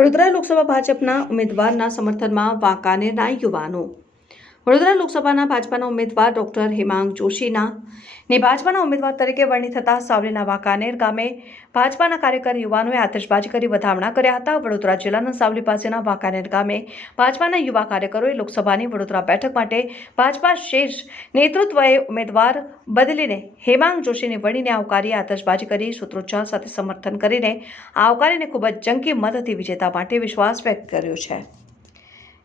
વડોદરા લોકસભા ભાજપના ઉમેદવારના સમર્થનમાં વાંકાનેરના યુવાનો વડોદરા લોકસભાના ભાજપાના ઉમેદવાર ડોક્ટર હેમાંગ જોશીના ભાજપાના ઉમેદવાર તરીકે વરણી થતા સાવલીના વાંકાનેર ગામે ભાજપાના કાર્યકર યુવાનોએ આતશબાજી કરી વધામણા કર્યા હતા। વડોદરા જિલ્લાના સાવલી પાસેના વાંકાનેર ગામે ભાજપાના યુવા કાર્યકરોએ લોકસભાની વડોદરા બેઠક માટે ભાજપા શીર્ષ નેતૃત્વએ ઉમેદવાર બદલીને હેમાંગ જોશીને વરણીને આવકારી આતશબાજી કરી સૂત્રોચ્ચાર સાથે સમર્થન કરીને આવકારીને ખૂબ જ જંગી મતથી વિજેતા માટે વિશ્વાસ વ્યક્ત કર્યો છે।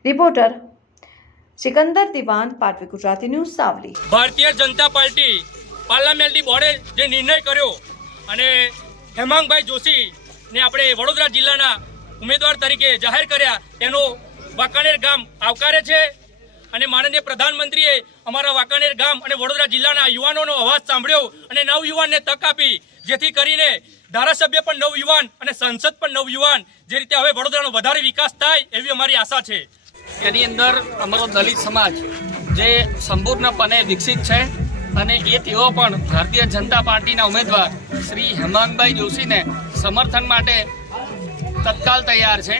રિપોર્ટર સિકંદર દિવાન, પાટવી Gujarati news, Savli. Bharatiya Janata party parliamentary બોર્ડે જે નિર્ણય કર્યો અને હેમાંગભાઈ જોશીને આપણે વડોદરા જિલ્લાના ઉમેદવાર તરીકે જાહેર કર્યા તેનો વાંકાનેર ગામ આવકારે છે અને માનનીય પ્રધાનમંત્રીએ અમારા વાંકાનેર ગામ અને વડોદરા જિલ્લાના યુવાનોનો અવાજ સાંભળ્યો અને નવયુવાનને તક આપી, જેથી કરીને ધારાસભ્ય પણ નવયુવાન અને સંસદ પણ નવયુવાન, જે રીતે હવે વડોદરાનો વધારે વિકાસ થાય એવી અમારી આશા છે। એની અંદર અમારો દલિત સમાજ જે સંપૂર્ણપણે વિકસિત છે અને એ તેઓ પણ ભારતીય જનતા પાર્ટીના ઉમેદવાર શ્રી હેમાંગભાઈ જોશીને સમર્થન માટે તત્કાલ તૈયાર છે।